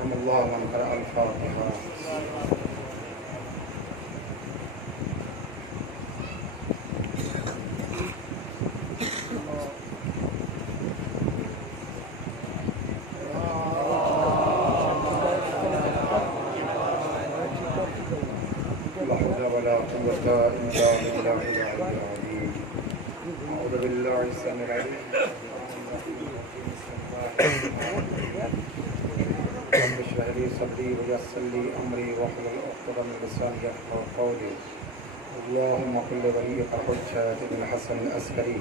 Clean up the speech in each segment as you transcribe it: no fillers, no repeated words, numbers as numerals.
يرحم الله من قرأ الفاتحة. لا حول ولا قوة إلا بالله العلي العظيم. أعوذ بالله السميع العليم. رب اشرح لي صدري ويسر لي أمري واحلل عقدة من لساني يفقهوا قولي. اللهم كل وليك حجة بن الحسن العسكري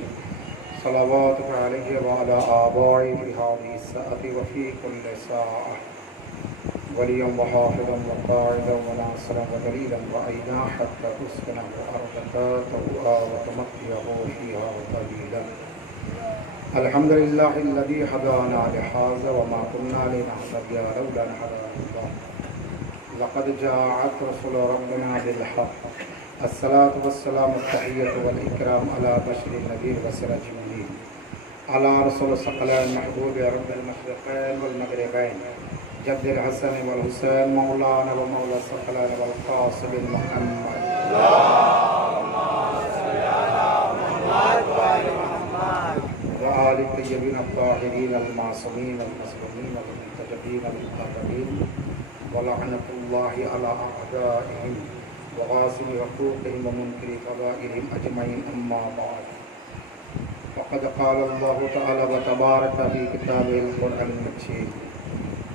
صلواتك عليه وعلى آبائه في هذه الساعة وفي كل ساعة وليا وحافظا وقاعدا وناصرا ودليلا وعينا حتى تسكنه أرضك طوعا وتمطيه فيها قليلا. الحمد لله الذي هدانا لهذا وما كنا لنهتدي لولا أن هدانا الله. لقد جاءت رسل ربنا بالحق. الصلاة والسلام التحية والإكرام على بشر النبي وسراج المنير على رسول الثقلين المحبوب رب المشرقين والمغربين جد الحسن والحسين مولانا ومولى الثقلين والقاسم محمد. اللهم صل على محمد وعلى محمد وآل الطيبين الطاهرين المعصومين المظلومين والمنتجبين المقربين ولعنة الله على أعدائهم وغاصب حقوقهم ومنكر فضائلهم أجمعين. أما بعد فقد قال الله تعالى وتبارك في كتابه القرآن المجيد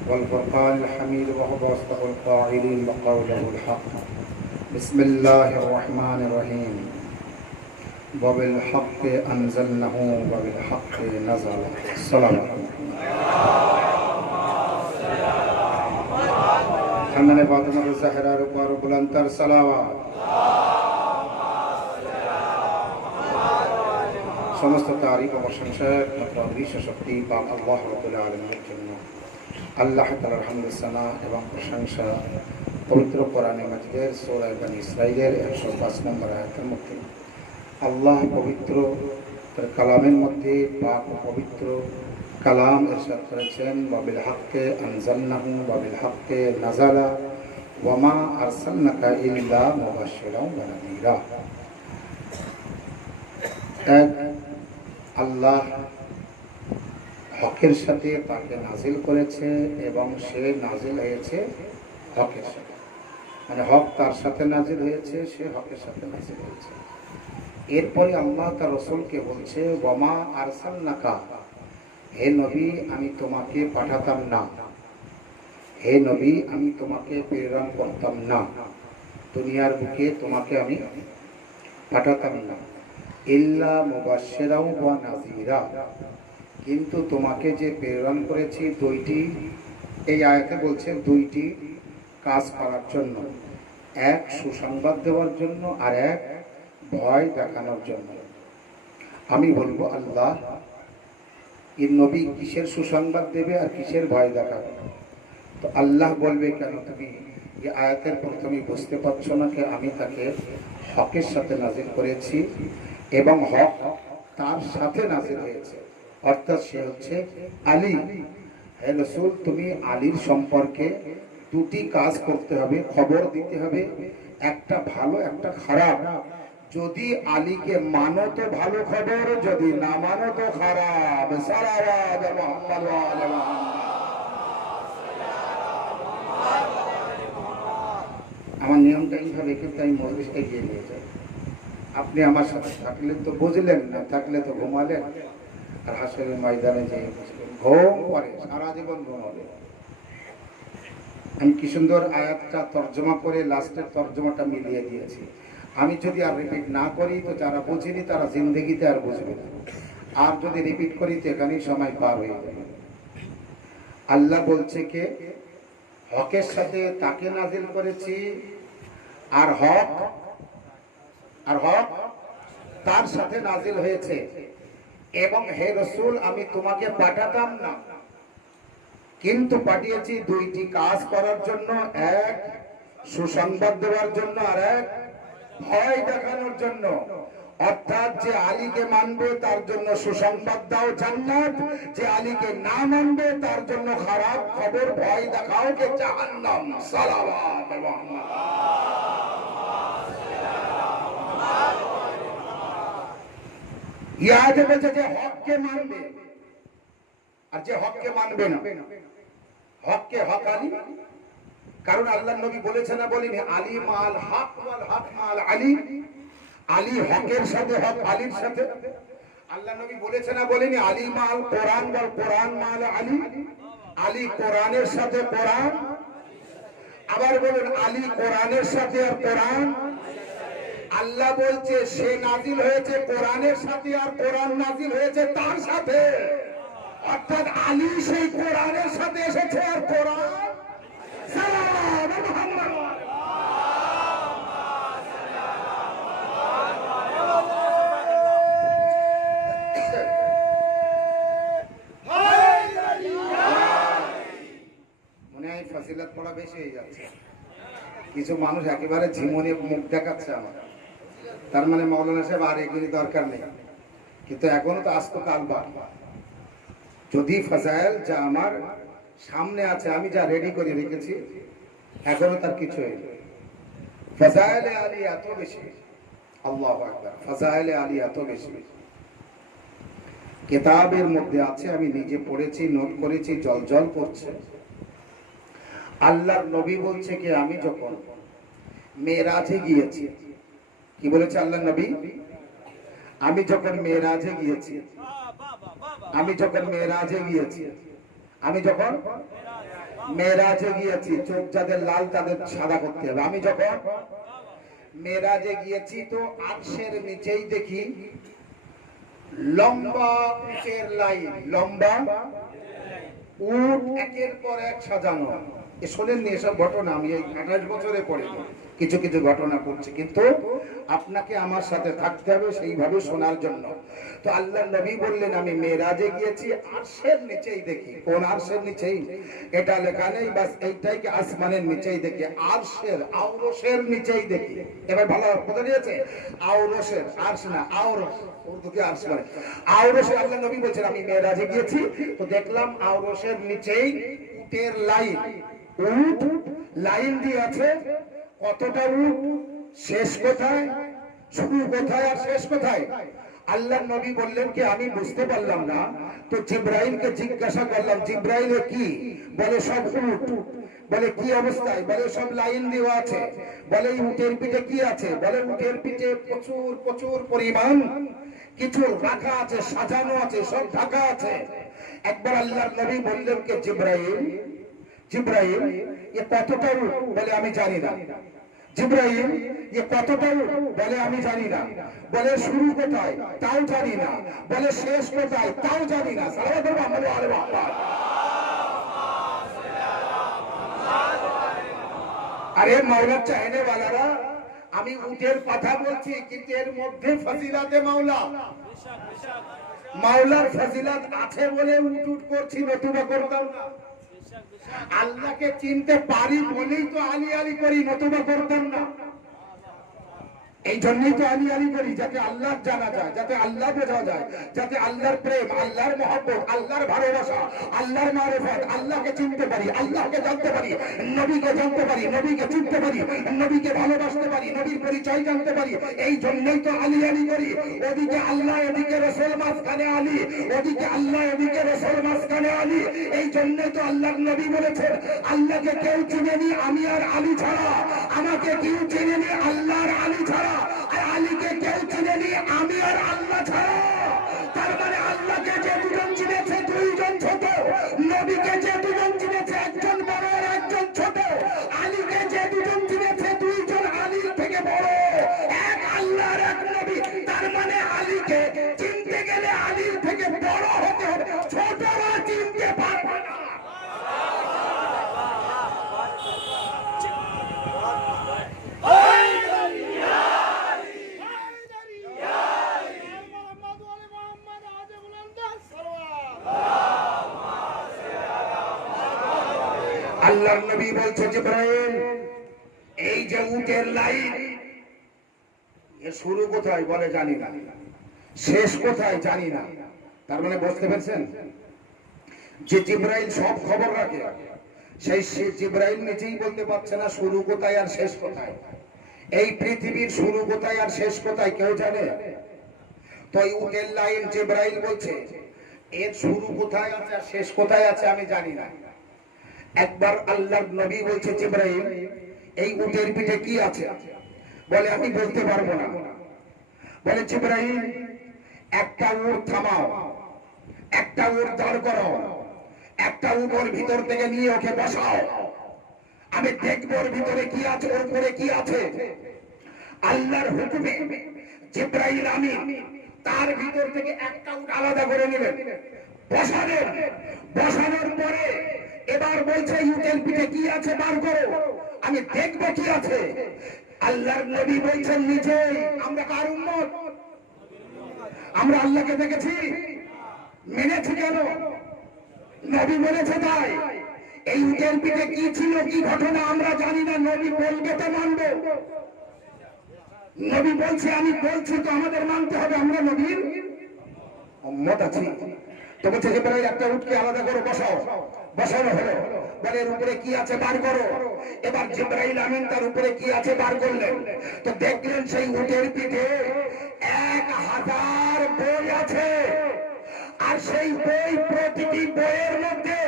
والفرقان الحميد وهو أصدق القائلين وقوله الحق. بسم الله الرحمن الرحيم. وبالحق أنزلناه وبالحق نزل. السلام عليكم. حنان فاطمة الزهراء رقار بلندر صلوات. সমস্ত তারিফ ও প্রশংসা একমাত্র অদৃশ্য শক্তি পাক আল্লাহ রাব্বুল আলামিনের জন্য। আল্লাহ তাআলার হামদ সানা এবং প্রশংসা পবিত্র কোরআনে মাজিদের সূরা বনী ইসরাঈলের 105 নম্বর আয়াতের মধ্যে আল্লাহ পবিত্র তার কালামের মধ্যে পাক ও পবিত্র কালাম ইরশাদ করেছেন ওয়াবিল হাক্কি আনজালনাহু ওয়াবিল হাক্কি নাযালা ওয়া মা আরসালনাকা ইল্লা মুবাশশিরান ওয়া নাযীরা। আল্লাহ হকের সাথে তাকে নাজিল করেছে এবং সে নাজিল হয়েছে হকের সাথে, মানে হক তার সাথে নাজিল হয়েছে, সে হকের সাথে নাজিল হয়েছে। এরপরে আল্লাহ তার রাসূলকে বলছে ওয়ামা আরসালনাকা, হে নবী আমি তোমাকে পাঠাতাম না, হে নবী আমি তোমাকে প্রেরণ করতাম না, দুনিয়ার বুকে তোমাকে আমি পাঠাতাম না, ইল্লা মুবাশশিরাও ওয়া নাযীরা, কিন্তু তোমাকে যে প্রেরণ করেছি দুইটি, এই আয়াতে বলছে দুইটি কাজ করার জন্য, এক সুসংবাদ দেওয়ার জন্য আর এক ভয় দেখানোর জন্য। আমি বলবো আল্লাহ এই নবী কিসের সুসংবাদ দেবে আর কিসের ভয় দেখাবে? তো আল্লাহ বলবে কেন তুমি এই আয়াতের প্রথমে বুঝতে পারছো না যে আমি তাকে হকের সাথে নাজিল করেছি এবং হক তার সাথে নাজিল হয়েছে, অর্থাৎ সে হচ্ছে আলী। হে রাসূল তুমি আলীর সম্পর্কে দুটি কাজ করতে হবে, খবর দিতে হবে, একটা ভালো একটা খারাপ। যদি আলীকে মানো তো ভালো খবর, যদি না মানো তো খারাপ। সালাওয়াত মুহাম্মদ ওয়া আলি মুহাম্মদ। আমার নিয়মটা এইভাবে, কিন্তু আমি মজলিসটা এগিয়ে নিয়ে যাই। আপনি আমার সাথে থাকলে তো বুঝলেন, না থাকলে তো ঘুমালেন, আর হাসরের ময়দানে যে ঘুম পড়ে সারা জীবন ঘুমাবে। আমি কি সুন্দর আয়াতটা তর্জমা করে লাস্টের তর্জমাটা মিলিয়ে দিয়েছি। আমি যদি আর রিপিট না করি তো যারা বুঝেনি তারা জিন্দেগিতে আর বুঝবে না, আর যদি রিপিট করি তো এখানেই সময় পার হয়ে যাবে। আল্লাহ বলছে কে হকের সাথে তাকে নাজিল করেছি, আর হক তার সাথে নাজিল হয়েছে। এবং হে রাসূল আমি তোমাকে পাঠাতাম না, কিন্তু পাঠিয়েছি দুইটি কাজ করার জন্য, এক সুসংবাদ দেওয়ার জন্য আর এক ভয় দেখানোর জন্য। অর্থাৎ যে আলীকে মানবে তার জন্য সুসংবাদ দাও জান্নাত, যে আলীকে না মানবে তার জন্য খারাপ খবর ভয় দেখাও কে জাহান্নাম। সালাওয়াত মুহাম্মদ। ইয়াদ বলছে যে হককে মানবে আর যে হককে মানবে না, হককে হক আলী। কারণ আল্লাহর নবী বলেছেন না, বলেনি আলী মাল হক ওয়াল হক মাল আলী, আলী হকের সাথে হক আলীর সাথে। আল্লাহর নবী বলেছেন না, বলেনি আলী মাল কোরআন ওয়াল কোরআন মাল আলী, আলী কোরআনের সাথে কোরআন। আবার বলুন আলী কোরআনের সাথে আর কোরআন। আল্লাহ বলছে সে নাজিল হয়েছে কোরআনের সাথে আর কোরআন নাজিল হয়েছে তার সাথে। অর্থাৎ আলী সেই কোরআনের সাথে এসেছে আর কোরআন। সালাম মুহাম্মদ। মনে হয় ফজিলত পড়া বেশি হয়ে যাচ্ছে। কিছু মানুষ একেবারে ঝিমুনি মুখ দেখাচ্ছে আমার, তার মানে মৌলানা সাহেব আর এগুলি দরকার নেই। কিন্তু এখনো তো আস্ত কালবার, যদি ফাজাইল যা আমার সামনে আছে আমি যা রেডি করে রেখেছি এখনো তার কিছু হয়নি। ফাজাইলে আলী এত বেশি, আল্লাহু আকবার, ফাজাইলে আলী এত বেশি কিতাবের মধ্যে আছে, আমি নিজে পড়েছি, নোট করেছি, জল জল করছে। আল্লাহর নবী বলছে কি আমি যখন মেরাজে গিয়েছি, কি বলেছে আল্লাহর নবী? আমি যখন মেরাজে গিয়েছি, আমি যখন মেরাজে গিয়েছি, আমি যখন মেরাজে গিয়েছি, চোখ যাদের লাল তাদের সাদা করতে হবে। আমি যখন মেরাজে গিয়েছি তো আরশের নিচেই দেখি লম্বা উটের লাইন, লম্বা উট একের পর এক সাজানো। শোনেননি এসব ঘটনা? আমি এই 28 বছরে পড়িনি, কিছু কিছু ঘটনা পড়ছি, কিন্তু আপনাকে আমার সাথে থাকতে হবে সেইভাবে শোনার জন্য। তো আল্লাহর নবী বললেন আমি মেরাজে গিয়েছি, আরশের নিচেই দেখি। কোন আরশের নিচেই? এটা লেখা নেই, বাস এইটাই কি আসমানের নিচেই দেখি, আরশের আওরসের নিচেই দেখি। এবার ভালো কথা দিয়েছে, আওরসের, আরশ না আওরস, উর্দুতে আরশ বলে। আওরসের আল্লাহর নবী বলছেন আমি মেরাজে গিয়েছি তো দেখলাম আওরসের নিচেই উটের লাইন, উট লাইন দিয়ে আছে। কতটা উট, শেষ কোথায়, শুরু কোথায় আর শেষ কোথায়? আল্লাহর নবী বললেন কি আমি বুঝতে পারলাম না। তো জিব্রাইলকে জিজ্ঞাসা করলাম জিব্রাইল কি? বলে সব উট। বলে কি অবস্থায়? বলে সব লাইন দেওয়া আছে। বলে উটের পিঠে কি আছে? বলে উটের পিঠে প্রচুর প্রচুর পরিমাণ কিছু রাখা আছে, সাজানো আছে, সব ঢাকা আছে। একবার আল্লাহর নবী বললেন কে জিব্রাইল, জিব্রাইল এ কতটা উট? বলে আমি জানি না। জিব্রাইল এ কতটা উট? বলে আমি জানি না। বলে শুরু কোথায়? তাও জানি না। বলে শেষ কোথায়? তাও জানি না। সালাওয়াত মুহাম্মদ আলাইহি ওয়া সাল্লাম। আরে মাওলার চাইনে वालाরা, আমি উটের কথা বলছি কিন্তু এর মধ্যে ফজিলাতে মাওলা, মাওলার ফজিলত আছে বলে উট উট করছি, নতুবা করতাম না। আল্লাহকে চিনতে পারি বলেই তো আলী আলী করি, নতুবা করতাম না। এই জন্যই তো আলী আলী করি, যাতে আল্লাহ জানা যায়, যাতে আল্লাহ বোঝা যায়, যাতে আল্লাহর প্রেম, আল্লাহর মহব্বত, আল্লাহর ভালোবাসা, আল্লাহর মারিফত, আল্লাহকে চিনতে পারি, আল্লাহকে জানতে পারি, নবীকে জানতে পারি, নবীকে চিনতে পারি, নবীকে ভালোবাসতে পারি, নবীর পরিচয় জানতে পারি। এই জন্যই তো আলী আলী করি। ওদিকে আল্লাহ, এদিকে রাসূল, মাঝখানে আলী। ওদিকে আল্লাহ, এদিকে রাসূল, মাঝখানে আলী। এই জন্যই তো আল্লাহর নবী বলেছেন আল্লাহকে কেউ চিনেনি আমি আর আলী ছাড়া, আমাকে কেউ চিনেনি আল্লাহর আলী ছাড়া, আর আলীকে কেউ চিনেনি আমি আর আল্লাহ ছাড়া। তার মানে আল্লাহকে যে দুজন চিনেছে দুইজন ছোট, নবীকে যে দুজন চিনেছে একজন বড় আর একজন ছোট, আলীকে যে দুজন চিনেছে দুইজন আলীর থেকে বড়, এক আল্লাহর এক নবী। তার মানে আলীকে চিনতে গেলে আলীর থেকে বড় হতে হবে, ছোটরা চিনতে পারবে না। আল্লাহর নবী বলছে জিব্রাইল এই যে উটের লাইন, এর শুরু কোথায় বলে জানি না, শেষ কোথায় জানি না। তার মানে বুঝতে পেরেছেন যে জিবরাইল সব খবর রাখে, সেই জিবরাইল নিজেই বলতে পারছে না শুরু কোথায় আর শেষ কোথায়। এই পৃথিবীর শুরু কোথায় আর শেষ কোথায় কেউ জানে? তো এই উটের লাইন জিবরাইল বলছে এর শুরু কোথায় আছে আর শেষ কোথায় আছে আমি জানি না। একবার আল্লাহর নবী বলছে জিবরাইল এই উটের পিঠে কি আছে? বলে আমি বলতে পারবো না। বলে জিবরাইল একটা উট থামাও, একটা উট দাঁড় করো, একটা উটের ভিতর থেকে নিয়ে ওকে বসাও, আমি দেখবো ওর ভিতরে কি আছে, ওর উপরে কি আছে। আল্লাহর হুকুমে জিবরাইল আমিন তার ভিতর থেকে একটা উট আলাদা করে নেবেন, বসাবেন। বসানোর পরে এবার বলছে উটের পিঠে কি আছে বার করো, আমি দেখবো কি আছে। আল্লাহর নবী বলছেন নিজেই, আমরা কার উম্মত? আমরা আল্লাহকে দেখেছি, মেনেছি কেন? নবী বলেছে তাই। এই উটের পিঠে কি ছিল, কি ঘটনা আমরা জানি না, নবী বলবে তো মানবো। নবী বলছে আমি বলছি তো আমাদের মানতে হবে, আমরা নবীর উম্মত আছি। তো বলছে যে একটা উটকে আলাদা করে বসাও, বসানো হলো। বলে এর উপরে কি আছে বার করো। এবার জিবরাইল আমিন তার উপরে কি আছে বার করলেন, তো দেখলেন সেই উটের পিঠে 1000 বই আছে, আর সেই বই প্রতিটি বইয়ের মধ্যে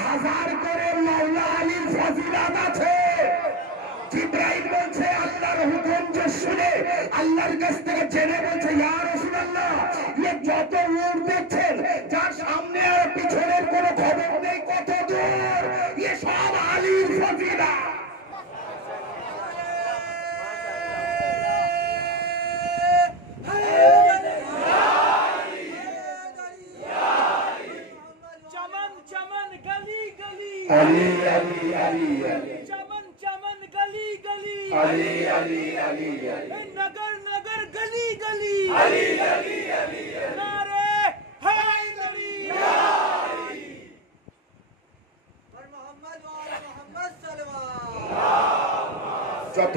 1000 করে মাওলা আলীর ফজিলত আছে। জিবরাইল বলছে আল্লাহর হুকুম যে শুনে আল্লাহর কাছ থেকে জেনে বলছে ইয়া রাসূলুল্লাহ এই যত উট দেখছেন যার সামনে আর পিছনের কোনো খবর নেই কত দূর, এই সব আলীর ফজিলত। আলী আলী আলী चमन चमन गली गली আলী আলী আলী नगर नगर गली गली আলী আলী আলী नारे हैदरी और मोहम्मद वाला मोहम्मद सल्लल्लाहु যত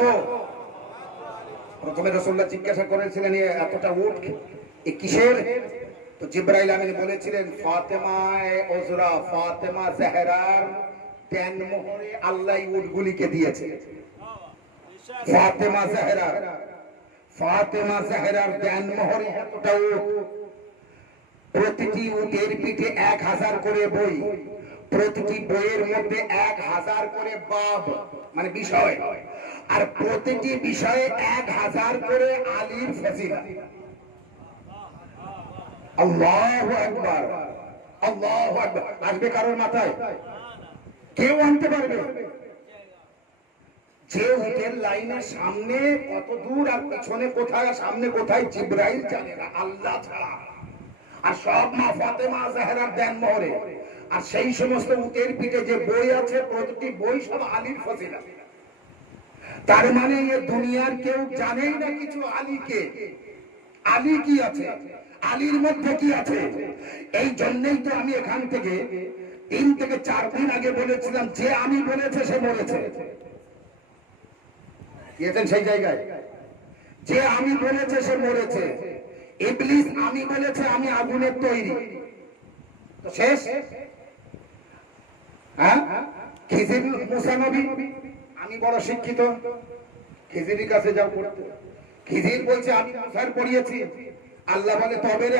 প্রথমে রাসূলুল্লাহ জিজ্ঞাসা করেছিলেন এতটা উট এ কিসের? তো জিবরাইল আমিন বলেছিলেন ফাতেমায়ে উজরা, ফাতেমা জাহরার দেনমোহরে আল্লাহ উটগুলিকে দিয়েছে। ফাতেমা জাহরার দেনমোহরে এতটা উট, প্রতিটি উটের পিঠে 1000 করে বই, প্রতিটি বইয়ের মধ্যে 1000 করে বাব মানে বিষয়, আর প্রতিটি বিষয়ে 1000 করে আলীর ফজিলত। আল্লাহু আকবার, আল্লাহু আকবার। আসবে কারোর মাথায়? কেউ আনতে পারবে? যে উটের লাইনের সামনে কত দূর আর পিছনে কোথায়, সামনে কোথায় জিবরাইল জানে না, আল্লাহ ছাড়া। আর সব মা ফাতেমা জাহরার দেনমোহরে, আর সেই সমস্ত উটের পিঠে যে বই আছে প্রতিটি বই সব আলীর ফজিলত। তার মানে এই দুনিয়ার কেউ জানেই না কিছু আলীকে। আলী কি আছে, আলীর মধ্যে কি আছে। এই জন্যই তো আমি এখান থেকে 3 থেকে 4 দিন আগে বলেছিলাম যে আমি বলেছে সে মরেছে। গিয়েছেন সেই জায়গায়? যে আমি বলেছে সে মরেছে। ইবলিস আমি বলেছে আমি আগুনের তৈরি, তো শেষ। হ্যাঁ, খিজির মুসা নবী আমি বড় শিক্ষিত, খিজিরের কাছে যাও পড়তে। খিজির বলছে আমি মুসার পড়িয়েছি। আল্লাহ বলে তবে রে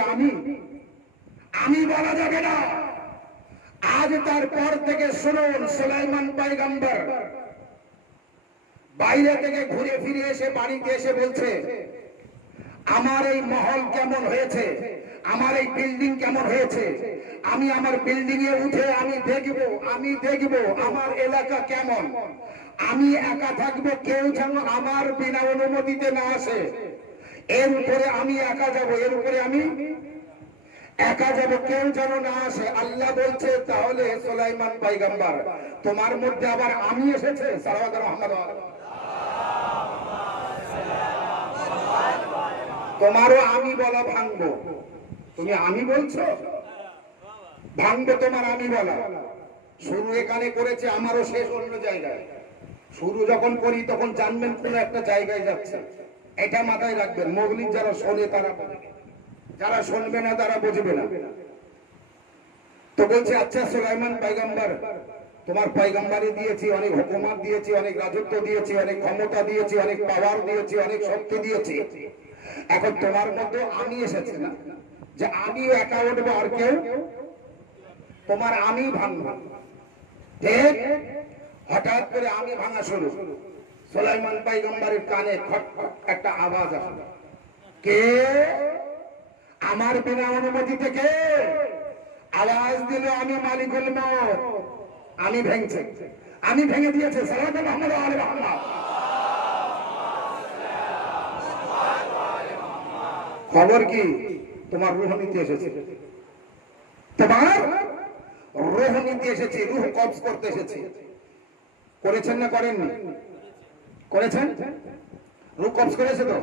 আমি বলা যাবে না। আজ তারপর থেকে শুনুন, সুলাইমান পয়গম্বর বাইরে থেকে ঘুরে ফিরে এসে বাড়িতে এসে বলছে আমার এই মহল কেমন হয়েছে, আমার এই বিল্ডিং কেমন হয়েছে, আমি আমার বিল্ডিং এ উঠে আমি দেখব আমার এলাকা কেমন। আমি একা থাকবো, কেউ যেন আমার বিনা অনুমতিতে না আসে। এর উপরে আমি একা যাব, এর উপরে আমি একা যাব, কেউ যেন না আসে। আল্লাহ বলছে তাহলে সুলাইমান পয়গম্বর তোমার মধ্যে আবার আমি এসেছে। সালাওয়াত মুহাম্মদ, তোমারও আমি বলা ভাঙবো। তুমি আমি বলছো, ভাঙবো তোমার আমি বলা। শুরু এখানে করেছে, আমারও শেষ অন্য জায়গায়। শুরু যখন করি তখন জানবেন কোন একটা জায়গায় যাচ্ছে। এটা মাথায় রাখবেন। মৌলিক যারা শোনে তারা বুঝবে, যারা শুনবে না তারা বুঝবে না। তো বলছে আচ্ছা সুলাইমান পয়গম্বর, তোমার পয়গম্বরই দিয়েছি, অনেক হুকুমত দিয়েছি, অনেক রাজত্ব দিয়েছি, অনেক ক্ষমতা দিয়েছি, অনেক পাওয়ার দিয়েছি, অনেক শক্তি দিয়েছি। এখন তোমার মধ্যে আমি এসেছে না, যে আমিও একা উঠবো আর কেউ তোমার আমি ভাঙবো। ঠিক হঠাৎ করে আমি ভাঙা শুরু। সুলাইমান পয়গম্বরের কানে খট খট একটা আওয়াজ আসলো, কে আমার বিনা অনুমতি থেকে আওয়াজ দিল? আমি মালিকুল মউত। আমি ভেঙেছে, আমি ভেঙে দিয়েছে। সালাত মুহাম্মদ ওয়া আলি মুহাম্মদ। খবর কি? তোমার রূহ নিতে এসেছে, তোমার রূহ নিতে এসেছে, রূহ কবজ করতে এসেছে। করেছেন না করেননি? করেছেন। রূহ কবজ করেছে তো,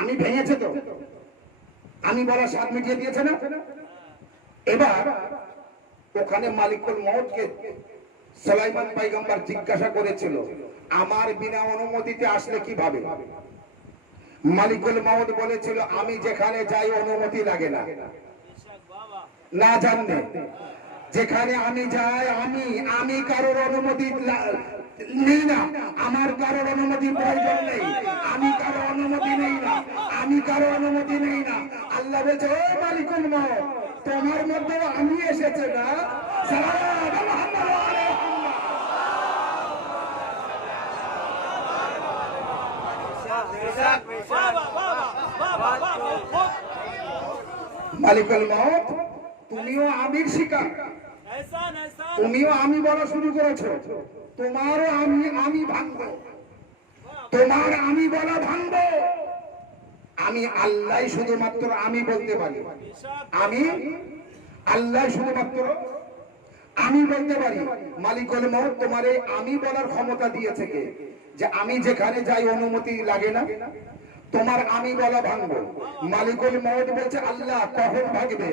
আমি ভেঙেছে তো, আমি বলা স্বাদ মিটিয়ে দিয়েছে না। এবার ওখানে মালিকুল মউতকে সুলাইমান পয়গম্বর জিজ্ঞাসা করেছিল, আমার বিনা অনুমতিতে আসলে কিভাবে? মালিকুল মউত বলেছিল, আমি যেখানে যাই অনুমতি লাগে না। না জানলে যেখানে আমি যাই, আমি কারোর অনুমতি নেই না, আমার কারোর অনুমতির প্রয়োজন নেই, আমি কারো অনুমতি নেই না, আমি কারো অনুমতি নেই না। আল্লাহ বলছে, ও মালিকুল মউত, তোমার মধ্যে আমি এসেছে না। সালাত মুহাম্মদ ওয়া আলি মুহাম্মদ। মালিকুল মউত, তুমিও আমির শিকার, তুমিও আমি বলা শুরু করেছো, তোমারও আমি ভাঙবো, তোমার আমি বলা ভাঙবো। আমি আল্লাহ শুধুমাত্র আমি বলতে পারি, আমি আল্লাহ শুধুমাত্র আমি বলতে পারি। মালিকুল মউত, তোমারে আমি বলার ক্ষমতা দিয়েছে কে? যে আমি যেখানে যাই অনুমতি লাগে না, তোমার আমি বলা ভাঙবো। মালিকুল মউত বলছে, আল্লাহ কখন ভাঙবে,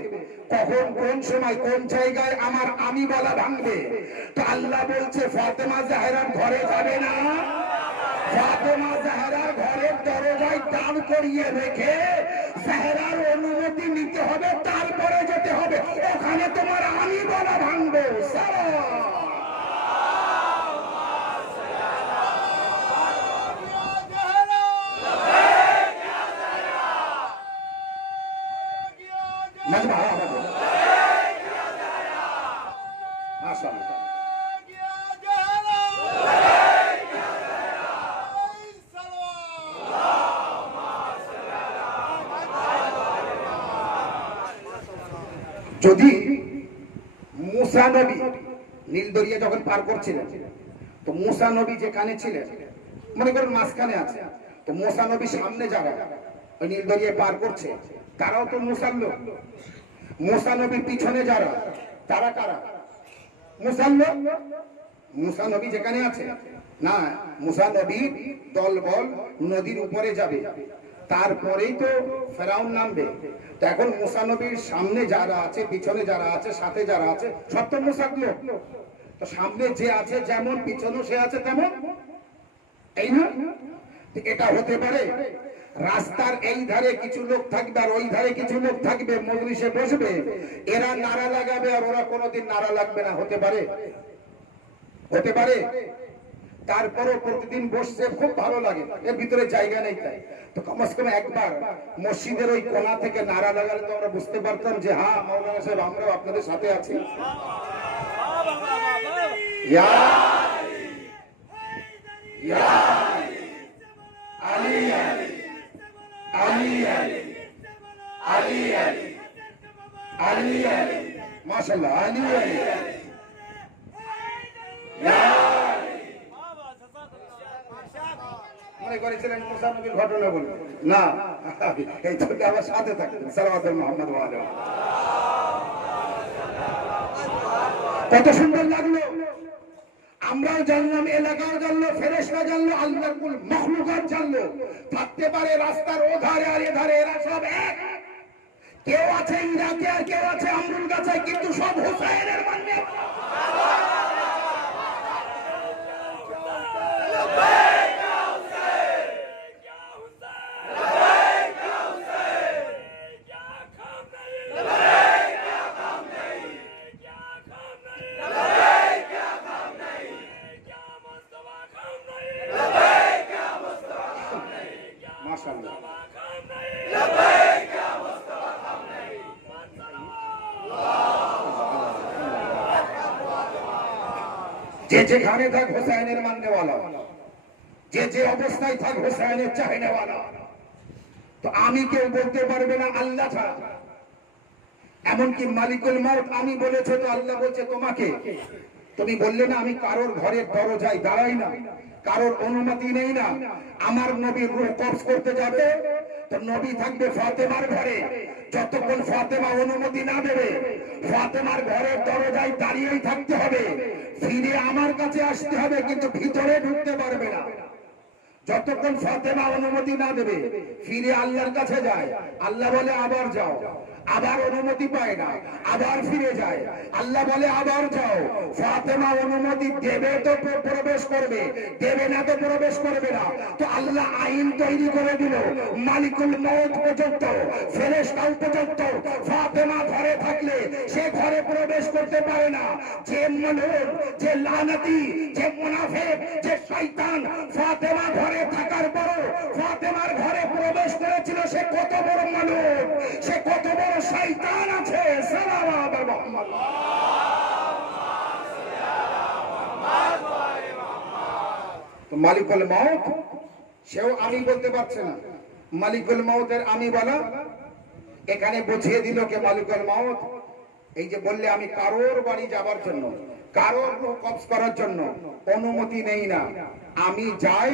কখন, কোন সময়, কোন জায়গায় আমার আমি বলা ভাঙবে? তো আল্লাহ বলছে, ফাতেমা জাহরার ঘরে যাবে না, ফাতেমা জাহরার ঘরের দরজায় দাঁড় করিয়ে রেখে জাহরার অনুমতি নিতে হবে, তারপরে যেতে হবে, ওখানে তোমার আমি বলা ভাঙবো। যদি মুসা নবী নীল দরিয়া যখন পার করছিলেন, তো মুসা নবী যেখানে ছিলেন, মনে করেন মাঝখানে আছে, তো মুসা নবী সামনে যারা ওই নীল দরিয়া পার করছে, তারাও তো মুসার লোক। মুসা নবীর পিছনে যারা, তারা কারা? মুসার লোক। মুসা নবী যেখানে আছে না, মুসা নবী দলবল নদীর উপরে যাবে, তারপরেই তো ফেরাউন নামবে। তো এখন মুসা নবীর সামনে যারা আছে, পিছনে যারা আছে, সাথে যারা আছে, সব তো মুসার লোক। তো সামনে যে আছে যেমন, পিছনে সে আছে তেমন, এই না? এটা হতে পারে রাস্তার এই ধারে কিছু লোক থাকবে আর ওই ধারে কিছু লোক থাকবে, মজলিসে বসবে, এরা নারা লাগাবে আর ওরা কোনোদিন নারা লাগবে না। হতে পারে, হতে পারে। তারপরও প্রতিদিন বসছে, খুব ভালো লাগে, এর ভিতরে জায়গা নেই তাই। তো কমস কম একবার মসজিদের ওই কোণা থেকে নারা লাগালে তো আমরা বুঝতে পারতাম যে হ্যাঁ মাওলানা সাহেব, আমরাও আপনাদের সাথে আছি। মাশাআল্লাহ, আলী আলী মনে করেছিলেন মুসা নবীর ঘটনা বলবেন না, এই তো আমার সাথে থাকবেন। সালাওয়াত মুহাম্মদ ওয়া আলি মুহাম্মদ। কত সুন্দর লাগলো, আমরাও জানলাম, এলাকাও জানলো, ফেরেশতা জানলো, আল্লাহর কুল মাখলুকাত জানলো। থাকতে পারে রাস্তার ওধারে আর এধারে, এরা সব এক। কেউ আছে ইরাকে আর কেউ আছে আমরুল গাছায়, কিন্তু সব হুসাইনের মানে। যে যেখানে থাক হোসাইনের মাননেওয়ালা, যে যে অবস্থায় থাক হোসাইনের চাহিনেওয়ালা। তো আমি কেউ বলতে পারবে না আল্লাহ ছাড়া। এমনকি মালিকুল মউত আমি বলেছে তো আল্লাহ বলছে তোমাকে, তুমি বললে না আমি কারোর ঘরের দরজায় দাঁড়াই না, কারোর অনুমতি নেই না। আমার নবীর রূহ কবজ করতে যাবে তো নবী থাকবে ফাতেমার ঘরে, যতক্ষণ ফাতেমা অনুমতি না দেবে ফাতেমার ঘরের দরজায় দাঁড়িয়েই থাকতে হবে, ফিরে আমার কাছে আসতে হবে, কিন্তু ভিতরে ঢুকতে পারবে না। যতক্ষণ ফাতেমা অনুমতি না দেবে ফিরে আল্লাহর কাছে যায়, আল্লাহ বলে আবার যাও, আবার অনুমতি পায় না, আবার ফিরে যায়, আল্লাহ বলে আবার যাও। ফাতেমা অনুমতি দেবে তো প্রবেশ করবে, দেবে না তো প্রবেশ করবে না। তো আল্লাহ আইন তৈরি করে দিল মালিকুল মউত পর্যন্ত, ফেরেশতা পর্যন্ত ফাতেমা ঘরে থাকলে সে ঘরে প্রবেশ করতে পারে না। যে মলউন, যে লানতি, যে মুনাফিক, যে শয়তান ফাতেমা ঘরে থাকার পরও ফাতেমার ঘরে প্রবেশ করেছিল, সে কত বড় মালুম, সে কত বড় শয়তান আছে। সালাওয়াত মুহাম্মদ। তো মালিকুল মউত সেও আমি বলতে পারছে না, মালিকুল মউতের আমি বলা এখানে বুঝিয়ে দিল কে মালিকুল মউত। এই যে বললে আমি কারোর বাড়ি যাবার জন্য, কারোর রূহ কবজ করার জন্য অনুমতি নেই না, আমি যাই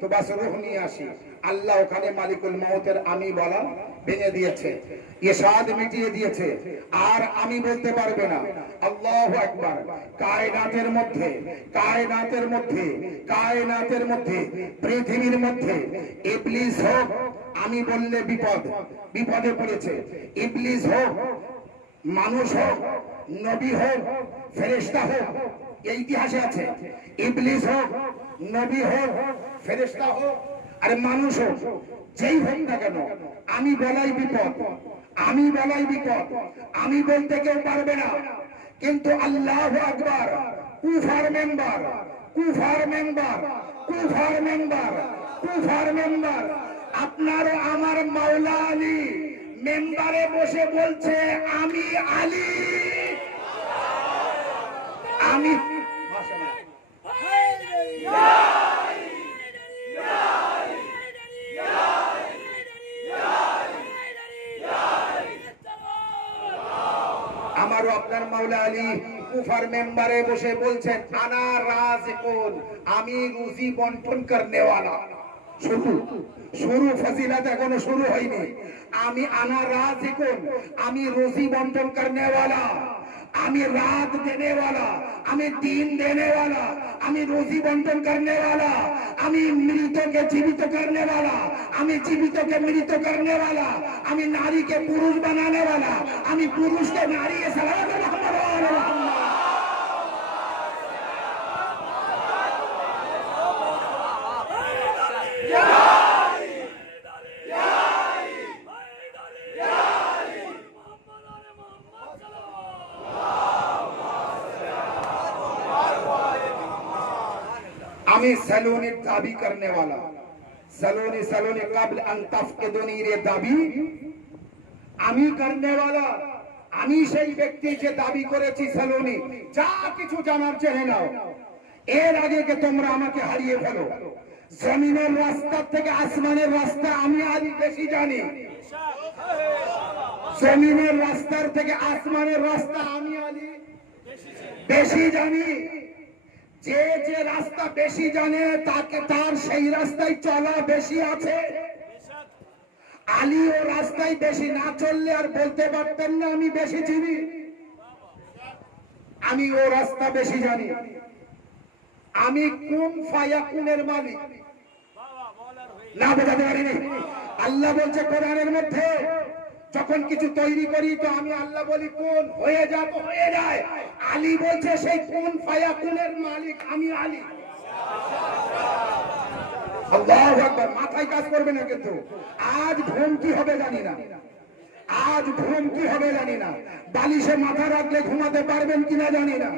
তো বাস রূহ নিয়ে আসি। আল্লাহ ওখানে মালিকুল মউতের আমি বলা ভেঙে দিয়েছে, ইরশাদ মিটিয়ে দিয়েছে, আর আমি বলতে পারবে না। আল্লাহু আকবার। কায়নাতের মধ্যে, কায়নাতের মধ্যে, কায়নাতের মধ্যে, পৃথিবীর মধ্যে ইবলিস হোক, আমি বললে বিপদ, বিপদে পড়েছে। ইবলিস হোক, মানুষ হোক, নবী হোক, ফেরেশতা হোক, এই ইতিহাসে আছে। ইবলিস হোক, নবী হোক, ফেরেশতা হোক আর মানুষ হোক, যেই হোক না কেন আমি বলাই বিপদ, আমি বলাই বিপদ, আমি বলতে কেউ পারবে না। কিন্তু আল্লাহু আকবার। কুফার মেম্বার, কুফার মেম্বার, কুফার মেম্বার, কুফার মেম্বার, আপনার আমার মাওলা আলী মেম্বারে বসে বলছে আমি আলী, আমি আমারও আপনার মাওলা আলী কুফার মেম্বারে বসে বলছেন আনা রাজিকুন, আমি রুজি বন্টন করনেওয়ালা। শুরু শুরু ফজিলত এখনো শুরু হয়নি। আমি আনা রাজিকুন, আমি রুজি বন্টন করনেওয়ালা, আমি রাত देने वाला, আমি দিন देने वाला, আমি রুজি বন্টন करने वाला, আমি মৃতকে জীবিত करने वाला, আমি জীবিতকে মৃত करने वाला, আমি নারীকে পুরুষ বানাने वाला, আমি পুরুষকে নারী। সালাত মুহাম্মদ ওয়া মুহাম্মদ। আমি সালুনের দাবি करने वाला, সালুনি সালুনি قبل ان تفقدوني এর দাবি আমি करने वाला। আমি সেই ব্যক্তি যে দাবি করেছি সালুনি, যা কিছু জানার জেনে নাও, এর আগে কে তোমরা আমাকে হারিয়ে ফেলো। জমিনের রাস্তা থেকে আসমানের রাস্তা আমি আলী বেশি জানি, জমিনের রাস্তার থেকে আসমানের রাস্তা আমি আলী বেশি জানি। যে যে রাস্তা বেশি জানে তাকে তার সেই রাস্তায় চলা বেশি আছে। আলী ও রাস্তায় বেশি না চললে আর বলতে পারতেন না আমি বেশি চিনি, আমি ও রাস্তা বেশি জানি। আমি কোন ফায়াকুনের মালিক না বোঝাতে পারিনি। আল্লাহ বলছে কোরআনের মধ্যে যখন কিছু তৈরি করি তো আমি আল্লাহ বলি কোন হয়ে যা, তো হয়ে যায়। আলী বলছে সেই কোন ফায়াকুনের মালিক আমি আলী। আল্লাহু আকবার। মাথায় কাজ করবে না কিন্তু। আজ ঘুম কি হবে জানি না, আজ ঘুম কি হবে জানি না, বালিশে মাথা রাখলে ঘুমাতে পারবেন কিনা জানি না।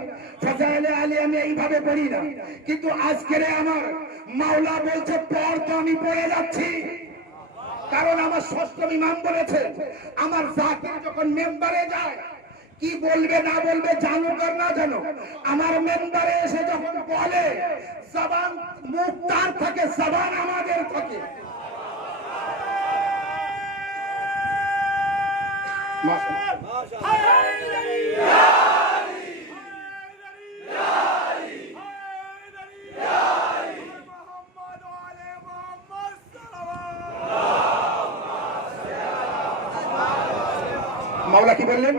ফাজাইলে আলী আমি এইভাবে পড়ি না, কিন্তু আজকের আমার মাওলা বলছে পড়, তো আমি পড়ে যাচ্ছি। কারণ আমার ষষ্ঠ ইমাম বলেছে আমার জাকির যখন মেম্বারে যায় কি বলবে না বলবে, জানুক আর না জানুক, আমার মেম্বারে এসে যখন বলে জবান মুখ তার থাকে, জবান আমাদের থাকে। मौला की बोलें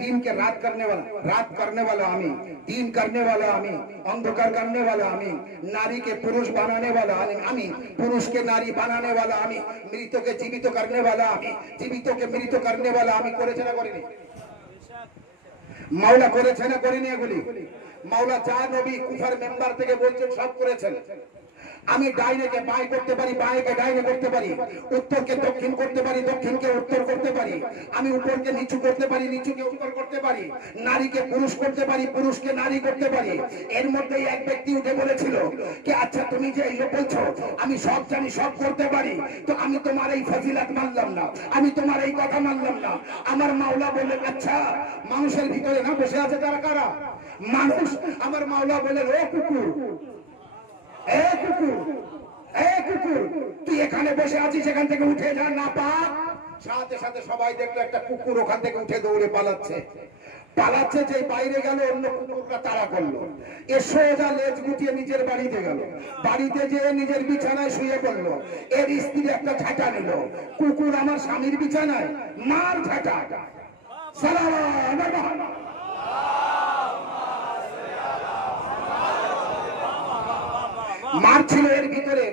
दिन के रात करने वाला आमी, दिन करने वाला आमी, अंधकार करने वाला आमी, नारी के पुरुष बनाने वाला आमी, पुरुष के नारी बनाने वाला आमी, मृतों के जीवित करने वाला आमी, जीवितों के मृत करने वाला आमी। করেছে না করেনি? মাওলা করেছে না করেনি? এগুলি মাওলা যা নবী কুফার মেম্বার থেকে বলছেন সব করেছেন। আমি ডাইনেকে বাই করতে পারি, বাঁকে ডাইনে করতে পারি, উত্তরকে দক্ষিণ করতে পারি, দক্ষিণকে উত্তর করতে পারি, আমি উপরকে নিচু করতে পারি, নিচুকে উপর করতে পারি, নারীকে পুরুষ করতে পারি, পুরুষকে নারী করতে পারি। এর মধ্যেই এক ব্যক্তি উঠে বলেছিল কি আচ্ছা তুমি যে এই বলছো আমি সব জানি, সব করতে পারি, তো আমি তোমার এই ফজিলত মানলাম না, আমি তোমার এই কথা মানলাম না। আমার মাওলা বললেন আচ্ছা মানুষের ভিতরে না বসে আছে তারা কারা? মানুষ। আমার মাওলা বললেন ও কুকুর, কুকুর তুই এখানে বসে আছিস, এখান থেকে উঠে যা, না পাক। সাথে সাথে সবাই দেখলো একটা কুকুর ওখান থেকে উঠে দৌড়ে পালাচ্ছে। যে বাইরে গেল, অন্য কুকুররা তাড়া করলো, এ সোজা লেজ গুটিয়ে নিজের বাড়িতে গেল, বাড়িতে যেয়ে নিজের বিছানায় শুয়ে পড়লো। এর স্ত্রী একটা ঝাঁটা নিল, কুকুর আমার স্বামীর বিছানায়, মার ঝাঁটা। মারছিল, এর ভিতরে